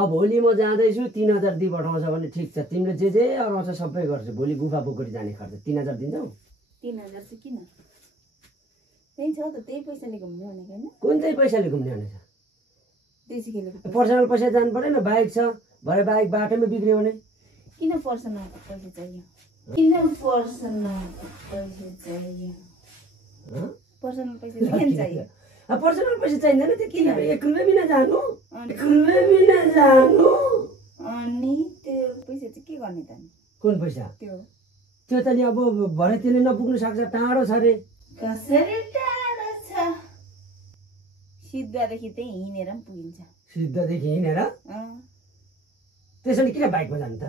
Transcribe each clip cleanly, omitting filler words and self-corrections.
अब भोलि म जाँदैछु 3000 दिइ पठाउँछ भने ठिक छ तिमीले जे अराउँछ सबै गर्छु भोलि गुफा पोखरी जाने खर्च 3000 दिन्छौ 3000 चाहिँ किन त्यही छ त त्यही पैसाले घुम्ने भनेको हैन कुन चाहिँ पैसाले घुम्ने भनेछ त्यसै खेलेको पर्सनल पैसा जानु पर्दैन बाइक छ भरे बाइक बाटोमा बिग्रियो भने किन पर्सनल पैसा चाहियो किन पर्सनल पैसा चाहियो पर्सनल पैसा किन चाहियो पर्सनल पैसा चाहिँदैन त्यो किन 1 रुपैयाँ बिना जानु 1 रुपैयाँ बिना जानु अनि त्यो पैसा चाहिँ के गर्ने त कुन पैसा त्यो त नि अब भरे त्यसले नपुग्नु सक्छ टाढो छ रे कसरी टाढो छ सिद्धदेखि चाहिँ हिँडेर पनि पुगिन्छ सिद्धदेखि हिँडेर त्यसैले किन बाइकमा जानु त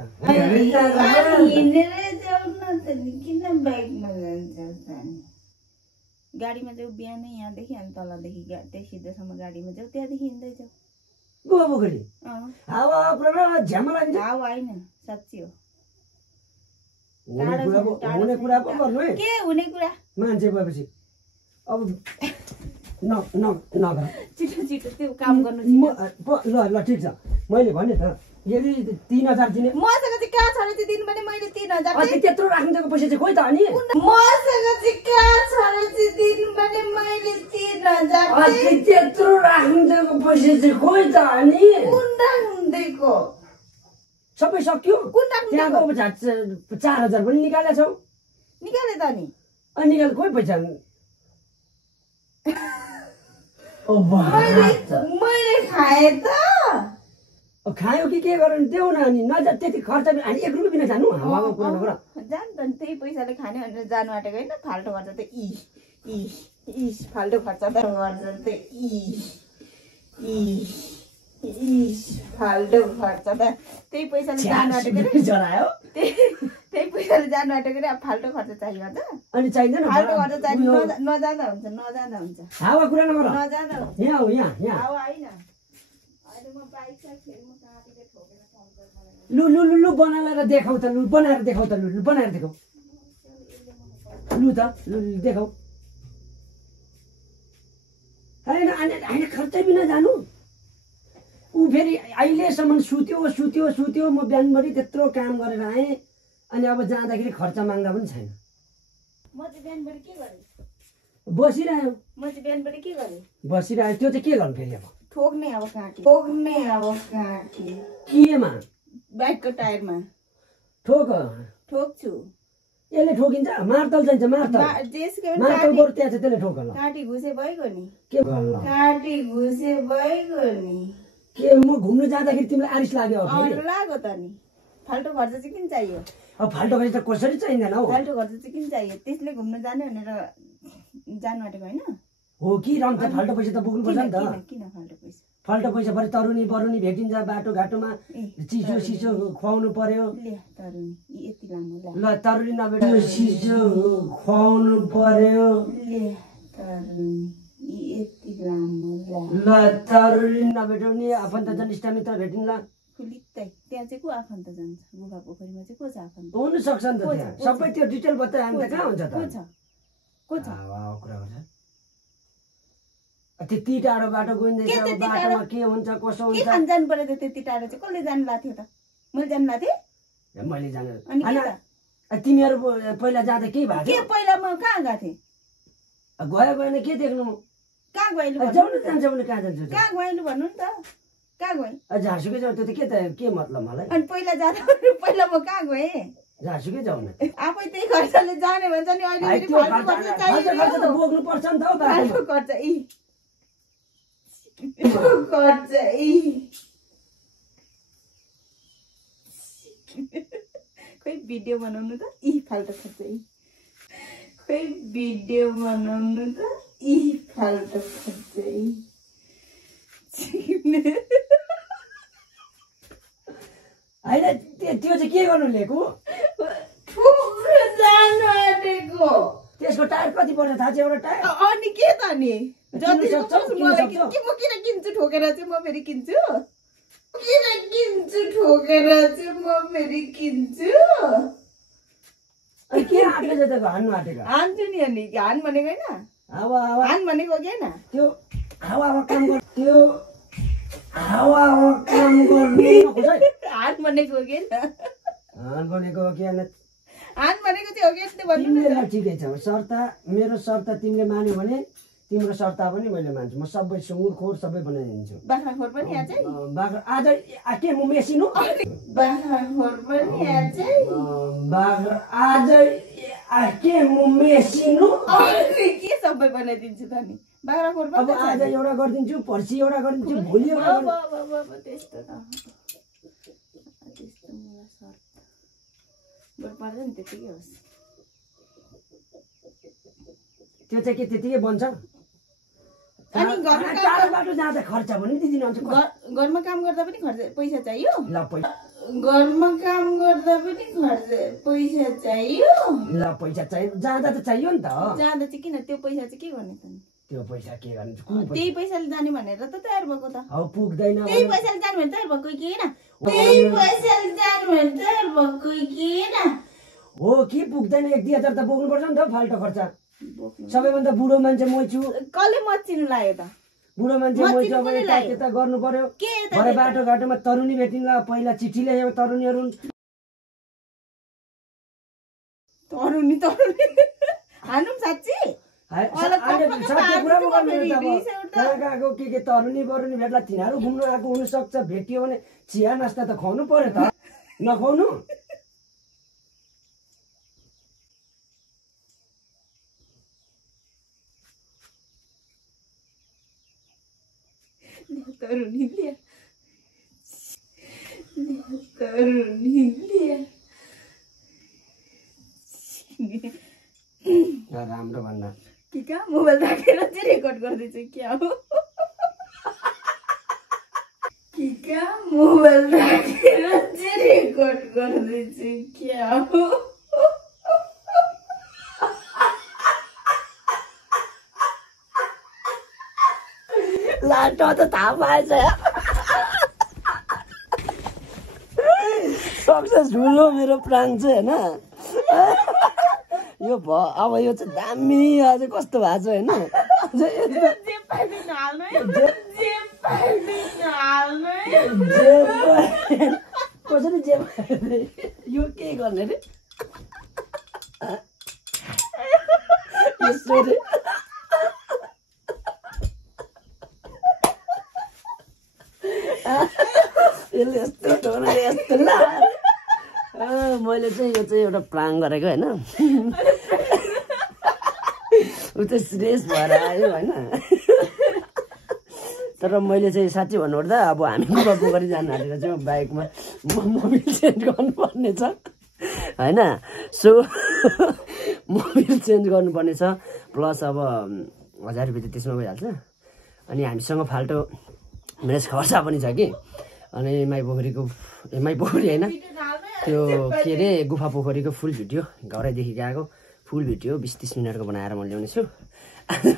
हिँडेर जाऊ न त किन बाइकमा जान्छ गाडीमा जाऊ बिहानै यहाँदेखि अनि तलदेखि त्यही सिद्धसम्म गाडीमा जाऊ त्यहाँदेखि हिँड्दै जाऊ गुफा पोखरी हावा पुरा झ्यामा लाग्छ हावा होइन साँच्ची हो हुने कुरा पो गर्नु है के हुने कुरा मान्छे भएपछि अब नगर छिटो त्यो काम गर्नु ल ठिक छ मैले भने त यदि 3000 दिने मसँग चाहिँ कहाँ छ र त्यो दिन पनि मैले 3000 त्यत्रो राख्नुको पैसा चाहिँ खोइ त अनि मसँग चाहिँ कहाँ छ र त्यो दिन पनि मैले 3000 त्यत्रो राख्नुको पैसा चाहिँ खोइ त अनि कुन राख्नुको सबै सक्यो कुन राख्नुको 4000 पनि निकाले छौ निकाले त नि अनि निकाले खोइ पैसा मैले खाए त खायो कि के गर्नु देऊ न अनि नजा त्यति खर्च अनि 1 रुपैयाँ बिना जानु हावाको कुरा नगर जान त त्यही पैसाले खाने भनेर जानु आँटेको होइन फाल्टो खर्च त फाल्टो खर्च त गर्छ त फाल्टो खर्च त त्यही पैसाले जानु आँटेको जरायो त्यही पैसाले जानु आँटेको रे फाल्टो खर्च चाहियो त अनि चाहिँदैन फाल्टो खर्च चाहियो नजाँदा हुन्छ हावा कुरा नगर नजाँदा यहाँ हो यहाँ हावा होइन लु बनाएर देखाउ त लु बनाएर देखाउ त लु बनाएर देखाउ लु त लु देखाउ होइन खर्चै बिना जानु ऊ फेरि अहिलेसम्म सुत्यो म बिहानभरि त्यत्रो काम गरेर आएँ अनि अब जाँदाखेरि खर्च माग्दा पनि छैन म चाहिँ बिहानभरि के गरेँ बसिरह्यो बसिरह्यो त्यो चाहिँ के गर्नु फेरि अब ठोक्ने अब काटी केमा बाइकको टायरमा ठोक्छु यसले ठोकिन्छ मार्तल चाहिन्छ मार्तल बरु त्यहाँ छ त्यसले ठोकल काटी घुसे भइगयो नि के म घुम्नु जाँदाखेरि तिमीलाई आरिस लाग्यो लाग्यो त नि फाल्टो खर्च चाहिँ किन चाहियो अब फाल्टो खर्च त कसरी चाहिँदैन हौ फाल्टो खर्च चाहिँ किन चाहियो त्यसले घुम्नु जाने भनेर जानु आँटेको होइन हो कि रम त फाल्टो पैसा त बोक्नु पर्छ नि त किन फाल्टो पैसा भरे तरुनी बरुनी भेटिन्छ बाटो घाटोमा चिसो खुवाउनु पर्यो ल तरुनी नभेट चिसो खुवाउनु पर्यो ल तरुनी नभेटाउने आफन्तजन इष्टमित्र भेटिन्ला त्यहाँ चाहिँ को आफन्त जान्छ गुफा पोखरीमा चाहिँ को छ आफन्त हुनु सक्छ नि त त्यहाँ सबै त्यो डिटेल बताए हामी त कहाँ हुन्छ त को छ कुरा गर्छ त्यति टाढो बाटो गइँदैछ बाटोमा के हुन्छ कसो हुन्छ के खान जानु पर्यो त त्यति टाढो चाहिँ कसले जानु लाग्थ्यो त मैले जानु लाग्थेँ मैले जाने अनि तिमीहरू पहिला जाँदा के भएको के पहिला म कहाँ गएको थिएँ गयो गएन के देख्नु कहाँ गइलु जाउँ न जान्छ भने कहाँ जान्छु कहाँ गइलु भन्नु नि त कहाँ गएँ झाँसुकै जाउँ त्यो त के मतलब मलाई अनि पहिला जाँदा पहिला म कहाँ गएँ झाँसुकै जाउँ न आफै त्यही खर्चले जाने भन्छ नि अहिले फेरि फाल्टो खर्च चाहियो त बोक्नु पर्छ नि त हौ फाल्टो खर्च खोइ भिडियो बनाउनु त फाल्टो खर्च खोइ भिडियो बनाउनु त फाल्टो खर्च होइन त्यो चाहिँ के गर्नु लिएको त्यसको टायर कति पर्छ थाहा छ एउटा टायर अनि के त नि जति सक्छ मलाई के म किन किन्छु ठोकेर चाहिँ म फेरि किन्छु अनि के आँट्यो त हान्नु आँटेको हान्छु नि अनि हान भनेको होइन हान भनेको कि होइन त्यो हावा काम काम गर्ने नखोज है। हात भनेको हो कि भनेको के होइन हात भनेको चाहिँ हो कि यस्तो भन्नु न तिमीले ठिकै छ शर्त मेरो शर्त तिमीले मान्यो भने तिम्रो शर्त पनि मैले मान्छु म सबै सुँगुर खोर सबै बनाइदिन्छु बाख्राखोर पनि आज बाख्रा आज के म मेसिनु बाख्राखोर पनि आज बाख्रा आज के म मेसिनु के सबै बनाइदिन्छु त नि बाख्राखोर अब आज एउटा गरिदिन्छु पर्सि एउटा गरिदिन्छु भोलि एउटा त्यस्तो त त्यस्तो मलाई शर्त बरु पर्दैन त्यतिकै होस् त्यो चाहिँ के त्यतिकै बन्छ अनि टाढो बाटो जाँदा खर्च भने दिदिन हुन्छ घरमा काम गर्दा पनि खर्च पैसा चाहियो ल पैसा घरमा काम गर्दा पनि खर्च पैसा चाहियो ल पैसा चाहियो जाँदा त चाहियो नि त जाँदा चाहिँ किन त्यो पैसा चाहिँ के गर्ने त त्यो पैसा के गर्ने कुन त्यही पैसाले जाने भनेर त तयार भएको त अब पुग्दैन त्यही पैसाले जाने भने तयार भएको कि होइन त्यही पैसाले जाने भने तयार भएको कि होइन हो कि पुग्दैन 1-2 हजार त बोक्नुपर्छ नि त फाल्टो खर्च सबैभन्दा बुढो मान्छे मै छु कसले मचिनु लाग्यो त बुढो मान्छे मै छु अब यता गर्नु पर्यो भरे बाटो घाटोमा तरुनी भेटिन्ला पहिला चिठी लेखेको तरुनीहरू तरुनी हानुम साँच्ची के तरुनी बरुनी भेट्ला तिनीहरू घुम्नु आएको हुनसक्छ भेटियो भने चिया नास्ता त खुवाउनु पर्यो त नखुवाउनु राम्रो भन्दा के कहाँ मोबाइल राखेर चाहिँ रेकर्ड गर्दैछु क्या हो के कहाँ मोबाइल राखेर चाहिँ रेकर्ड गर्दैछु क्या हो लाटो त थाहा पाएछ सक्सेसफुल हो मेरो प्राङ चाहिँ होइन यो अब यो चाहिँ दामी अझै कस्तो भएको छ होइन कसरी जे यो के गर्ने रे यसरी यसले यस्तो यस्तो ला मैले चाहिँ यो चाहिँ एउटा प्लान गरेको होइन ऊ चाहिँ सिरियस भएर आयो होइन तर मैले चाहिँ साँच्ची भन्नुपर्दा अब हामी गुफा पोखरी जानु हालेर चाहिँ बाइकमा मोबिल चेन्ज गर्नुपर्ने छ होइन सो मोबिल चेन्ज गर्नुपर्ने छ प्लस अब 1000 रुपियाँ त त्यसमा गइहाल्छ अनि हामीसँग फाल्टो म्यानेज खर्च पनि छ कि अनि माई पोखरी होइन त्यो के अरे गुफा पोखरीको फुल भिडियो घरैदेखि गएको फुल भिडियो 20-30 मिनटको बनाएर म ल्याउने छु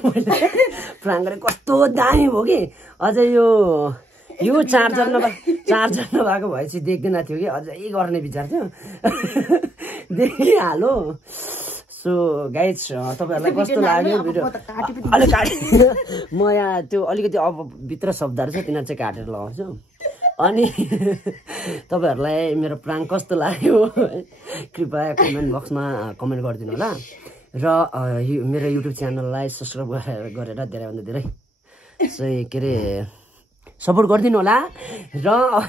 मैले प्लान गरेँ कस्तो दामी भयो कि अझै यो चार्जर नभएको भएपछि देख्दैन थियो कि अझै गर्ने विचार थियो देखिहाल्यो सो गाइज तपाईँहरूलाई कस्तो लाग्यो भिडियो अलिक काटेँ म यहाँ त्यो अलिकति अब भित्र शब्दहरू छ तिनीहरू चाहिँ काटेर लगाउँछु अनि तपाईँहरूलाई मेरो प्राङ्क कस्तो लाग्यो कृपया कमेन्ट बक्समा कमेन्ट गरिदिनु होला र मेरो युट्युब च्यानललाई सब्सक्राइब गरेर धेरैभन्दा धेरै चाहिँ के अरे सपोर्ट गरिदिनु होला र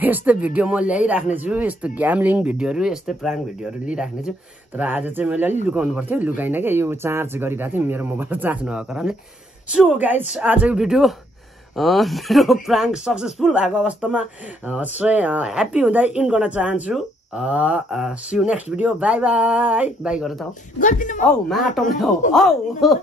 यस्तो भिडियो म ल्याइराख्ने छु यस्तो ग्याम्लिङ भिडियोहरू यस्तै प्राङ्क भिडियोहरू लिइराख्ने छु तर आज चाहिँ मैले अलिक लुकाउनु पर्थ्यो लुकाइन क्या यो चार्ज गरिरहेको थिएँ मेरो मोबाइल चार्ज नभएको कारणले सो गाइज आजको भिडियो मेरो प्राङ्क सक्सेसफुल भएको अवस्थामा चाहिँ ह्याप्पी हुँदा इन गर्न चाहन्छु see you next video bye bye bye गरेर त औ माटो औ